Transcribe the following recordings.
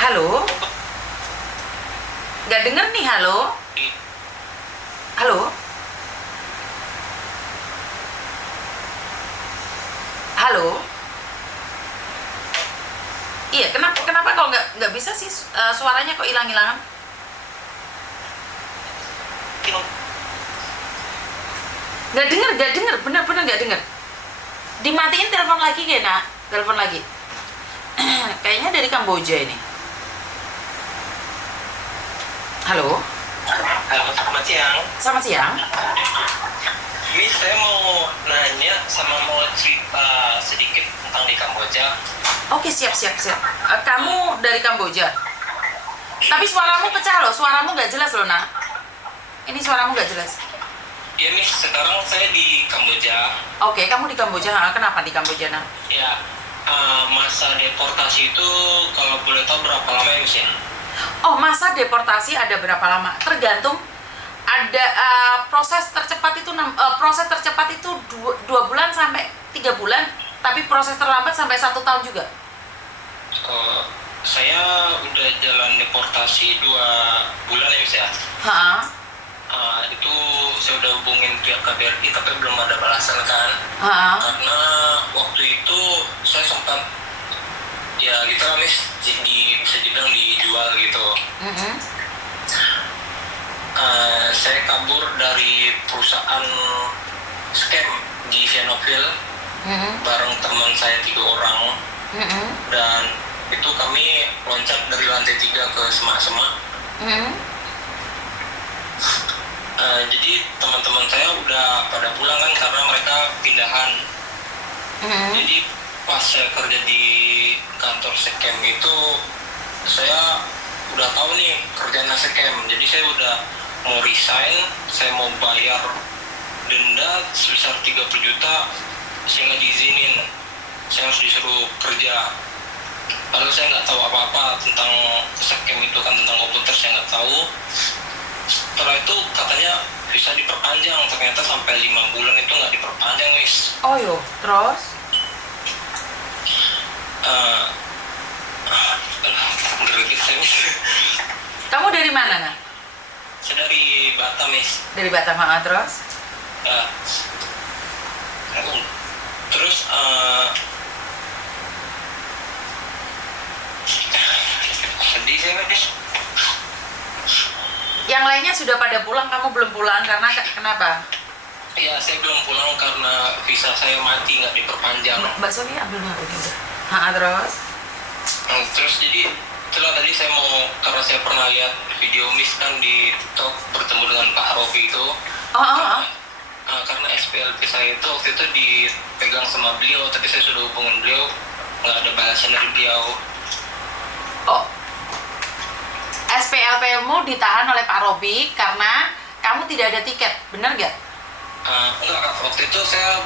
Halo? Nggak denger nih, halo? Halo? Halo? Iya, kenapa kok nggak bisa sih suaranya kok hilang-hilangan? Nggak denger, bener-bener nggak denger. Dimatiin telepon lagi kayak nak, telepon lagi. Kayaknya dari Kamboja ini. Halo? Halo, selamat siang. Selamat siang. Ini saya mau nanya sama mau cerita sedikit tentang di Kamboja. Oke, siap. Kamu dari Kamboja? Tapi suaramu pecah loh, suaramu nggak jelas loh nak. Ini suaramu nggak jelas. Ya nih, sekarang saya di Kamboja. Oke, kamu di Kamboja. Kenapa di Kamboja nak? Ya, masa deportasi itu kalau boleh tahu berapa lama ya, Miss ya? Oh, masa deportasi ada berapa lama? Tergantung. Ada proses tercepat itu dua bulan sampai 3 bulan, tapi proses terlambat sampai 1 tahun juga. Saya udah jalan deportasi 2 bulan ya, Miss ya. Itu saya udah hubungin pihak KBRI tapi belum ada balasan kan. Karena waktu itu saya sempat ya gitu lah Miss, bisa dibilang dijual gitu. Saya kabur dari perusahaan scam di Xenofil bareng teman saya 3 orang. Dan itu kami loncat dari lantai 3 ke semak-semak. Jadi teman-teman saya udah pada pulang kan karena mereka pindahan. Jadi pas saya kerja di kantor scam itu saya udah tahu nih kerjaan scam. Jadi saya udah mau resign, saya mau bayar denda sebesar 30 juta, saya nggak diizinin, saya harus disuruh kerja. Padahal saya nggak tahu apa-apa tentang scam itu kan, tentang komputer saya nggak tahu. Setelah itu katanya bisa diperpanjang, ternyata sampai 5 bulan itu nggak diperpanjang, Miss. Oh yo, terus? Gerget saya, Miss. Kamu dari mana nak? Saya dari Batam, Miss. Dari Batam, terus? Terus sedih saya, Miss. Yang lainnya sudah pada pulang, kamu belum pulang karena kenapa? Ya, saya belum pulang karena visa saya mati, nggak diperpanjang. Mbak Sony ambil nggak udah? Terus? Terus jadi setelah tadi saya mau, karena saya pernah lihat video Miss kan di TikTok bertemu dengan Pak Rofi itu. Karena SPLP saya itu waktu itu dipegang sama beliau, tapi saya sudah hubungin beliau, nggak ada balasan dari beliau. Oh, SPLP-mu ditahan oleh Pak Robi karena kamu tidak ada tiket, benar nggak? Enggak, waktu itu saya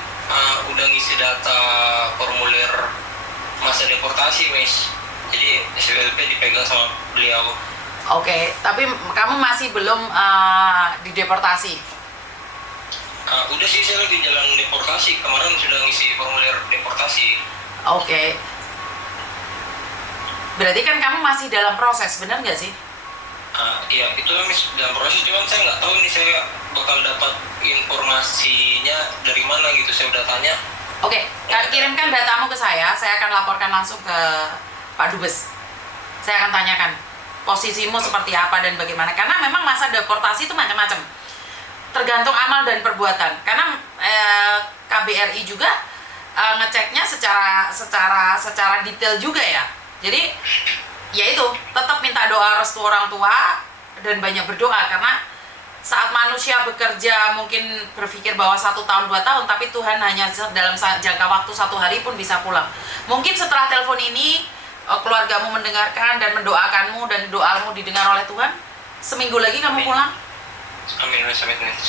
udah ngisi data formulir masa deportasi, Miss. Jadi SPLP dipegang sama beliau. Oke, tapi kamu masih belum dideportasi? Udah sih, saya lagi jalan deportasi. Kemarin sudah ngisi formulir deportasi. Oke. Berarti kan kamu masih dalam proses, benar nggak sih? Iya, itu Miss dalam proses, cuman saya nggak tahu nih saya bakal dapat informasinya dari mana gitu. Saya udah tanya. Oke, kirimkan datamu ke saya akan laporkan langsung ke Pak Dubes. Saya akan tanyakan posisimu seperti apa dan bagaimana. Karena memang masa deportasi itu macam-macam. Tergantung amal dan perbuatan. Karena KBRI juga ngeceknya secara detail juga ya. Jadi ya itu, tetap minta doa restu orang tua dan banyak berdoa, karena saat manusia bekerja mungkin berpikir bahwa 1 tahun 2 tahun, tapi Tuhan hanya dalam jangka waktu 1 hari pun bisa pulang. Mungkin setelah telepon ini keluargamu mendengarkan dan mendoakanmu dan doamu didengar oleh Tuhan, seminggu lagi kamu pulang. Amin.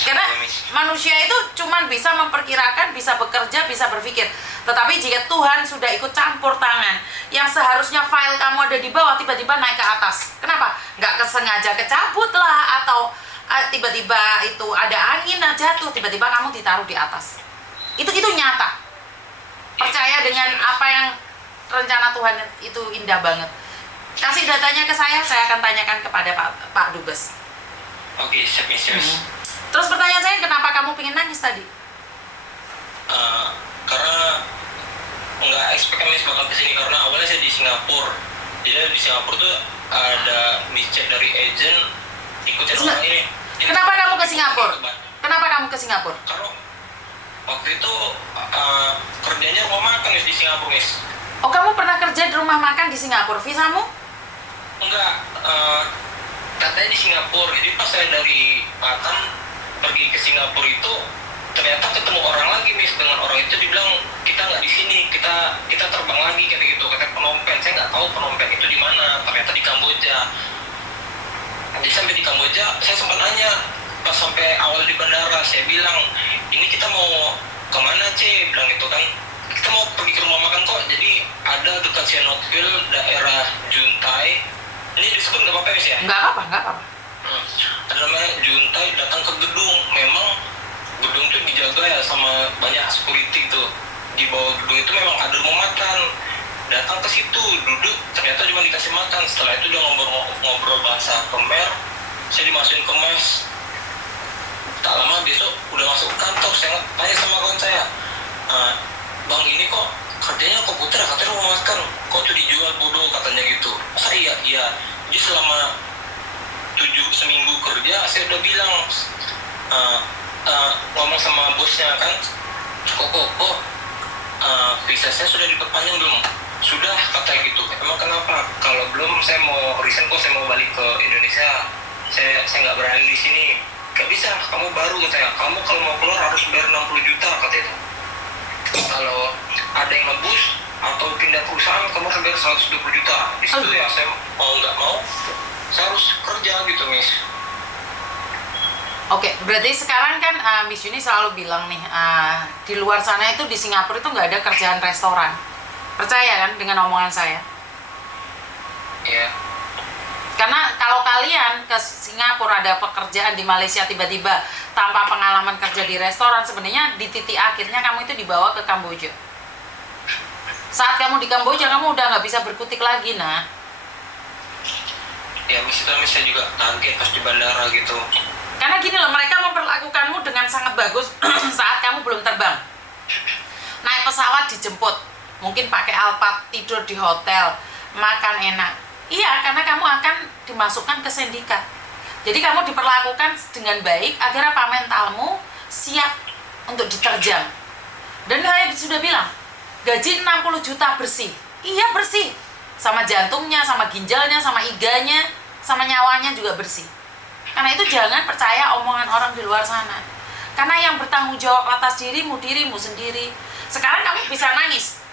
Karena manusia itu cuman bisa memperkirakan, bisa bekerja, bisa berpikir. Tetapi jika Tuhan sudah ikut campur tangan, yang seharusnya file kamu ada di bawah tiba-tiba naik ke atas. Kenapa? Nggak kesengaja kecabut lah, atau tiba-tiba itu ada angin jatuh, tiba-tiba kamu ditaruh di atas. Itu nyata. Percaya dengan apa yang rencana Tuhan itu indah banget. Kasih datanya ke saya akan tanyakan kepada Pak Dubes. Oke, siap Miss. Terus pertanyaan saya, kenapa kamu pengen nangis tadi? Karena nggak expect Miss bakal kesini, karena awalnya saya di Singapura. Jadi di Singapura tuh ada dicek dari agent ikutin orang ini. Kenapa kamu ke Singapura? Kenapa kamu ke Singapura? Karena waktu itu kerjanya rumah makan Miss di Singapura Miss. Oh, kamu pernah kerja di rumah makan di Singapura? Visamu? Enggak, katanya di Singapura. Jadi pas saya dari Batam pergi ke Singapura itu ternyata ketemu orang lagi Miss. Dengan orang itu dibilang kita nggak di sini, kita terbang lagi kayak gitu, kata Phnom Penh. Saya nggak tahu Phnom Penh itu di mana, ternyata di Kamboja. Jadi sampai di Kamboja saya sempat nanya, pas sampai awal di bandara saya bilang, ini kita mau kemana C, bilang gitu kan, kita mau pergi ke rumah makan kok. Jadi ada dekat Sihanoukville, daerah Juntai. Ini disebut nggak apa-apa Miss ya? Nggak apa-apa. Ada namanya Juntai, datang ke gedung. Memang gedung itu dijaga ya sama banyak security tuh. Di bawah gedung itu memang ada rumah makan. Datang ke situ, duduk, ternyata cuma dikasih makan. Setelah itu dia ngobrol bahasa Khmer. Saya dimasukin ke mes. Tak lama besok udah masuk kantor. Saya tanya sama kawan saya, Bang, ini kok kerjanya komputer, katanya rumah makan, kok tuh dijual bodoh, katanya gitu. Masa iya. Jadi selama 7 seminggu kerja, saya udah bilang, ngomong sama bosnya kan, kok visa saya sudah diperpanjang belum? Sudah, katanya gitu. Emang kenapa? Kalau belum saya mau resign kok, saya mau balik ke Indonesia. Saya nggak berani di sini. Gak bisa, kamu baru, katanya. Kamu kalau mau keluar harus bayar 60 juta, katanya. Kalau ada yang ngebus atau pindah perusahaan, kamu harus bayar 120 juta. Di situ ya saya mau nggak mau, saya harus kerja gitu Miss. Oke, berarti sekarang kan Miss Yuni selalu bilang nih, di luar sana itu di Singapura itu nggak ada kerjaan restoran. Percaya kan dengan omongan saya? Iya. Karena kalau kalian ke Singapura ada pekerjaan di Malaysia tiba-tiba tanpa pengalaman kerja di restoran, sebenarnya di titik akhirnya kamu itu dibawa ke Kamboja. Saat kamu di Kamboja, kamu udah nggak bisa berkutik lagi, nah. Ya, Miss, saya juga kaget pas di bandara gitu. Karena gini loh, mereka memperlakukanmu dengan sangat bagus saat kamu belum terbang. Naik pesawat dijemput, mungkin pakai Alphard, tidur di hotel, makan enak. Iya, karena kamu akan dimasukkan ke sindikat. Jadi kamu diperlakukan dengan baik agar apa, mentalmu siap untuk diterjang. Dan saya sudah bilang, gaji 60 juta bersih. Iya, bersih. Sama jantungnya, sama ginjalnya, sama iganya, sama nyawanya juga bersih. Karena itu jangan percaya omongan orang di luar sana. Karena yang bertanggung jawab atas dirimu sendiri. Sekarang kamu bisa nangis.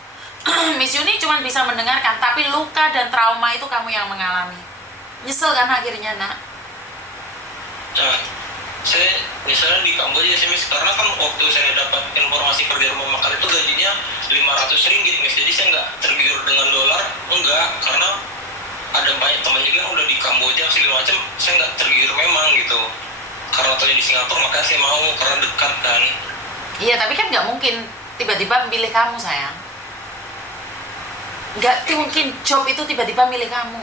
Miss Yuni cuma bisa mendengarkan, tapi luka dan trauma itu kamu yang mengalami. Nyesel kan akhirnya, nak? Nah, saya misalnya di Kamboja sih Miss, karena kan waktu saya dapat informasi kerja rumah makan itu gajinya 500 ringgit Miss. Jadi saya nggak tergiur dengan dolar, enggak, karena ada banyak teman juga yang udah di Kamboja segala macam. Saya nggak tergiur memang gitu. Karena waktu di Singapura makanya saya mau, karena dekat kan. Iya, tapi kan nggak mungkin tiba-tiba milih kamu, sayang. Nggak mungkin job itu tiba-tiba milih kamu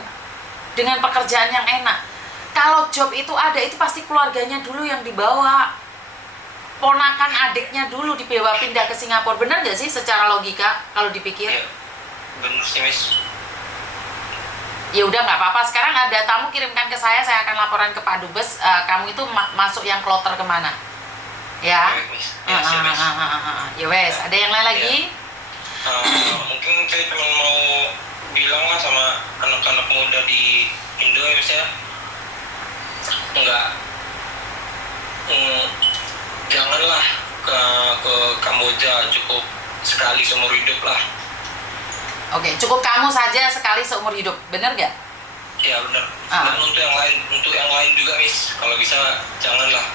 dengan pekerjaan yang enak. Kalau job itu ada, itu pasti keluarganya dulu yang dibawa, ponakan adiknya dulu dibawa pindah ke Singapura. Bener nggak sih secara logika kalau dipikir? Iya, bener sih Miss. Ya udah, nggak apa-apa. Sekarang ada tamu, kirimkan ke saya akan laporan ke Pak Dubes. Kamu itu masuk yang kloter kemana? Ya. Ya wes. Ada yang lain lagi? Mungkin saya cuma mau bilang lah sama anak-anak muda di Indo ya Miss ya, janganlah ke Kamboja, cukup sekali seumur hidup lah. Oke, cukup kamu saja sekali seumur hidup, bener gak? Ya bener. Dan untuk yang lain juga Miss, kalau bisa janganlah.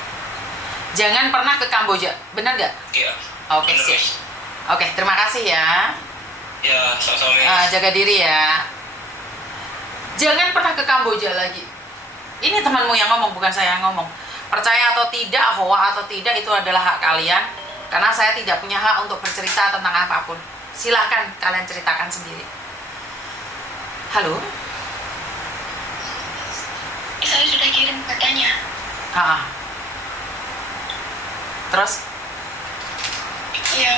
Jangan pernah ke Kamboja, bener gak? Iya. Oke, siap. Oke, terima kasih ya. Ya, sama-sama Miss. Jaga diri ya. Jangan pernah ke Kamboja lagi. Ini temanmu yang ngomong, bukan saya yang ngomong. Percaya atau tidak, hoa atau tidak, itu adalah hak kalian. Karena saya tidak punya hak untuk bercerita tentang apapun. Silahkan kalian ceritakan sendiri. Halo? dikirim katanya. Ah. Terus? Yang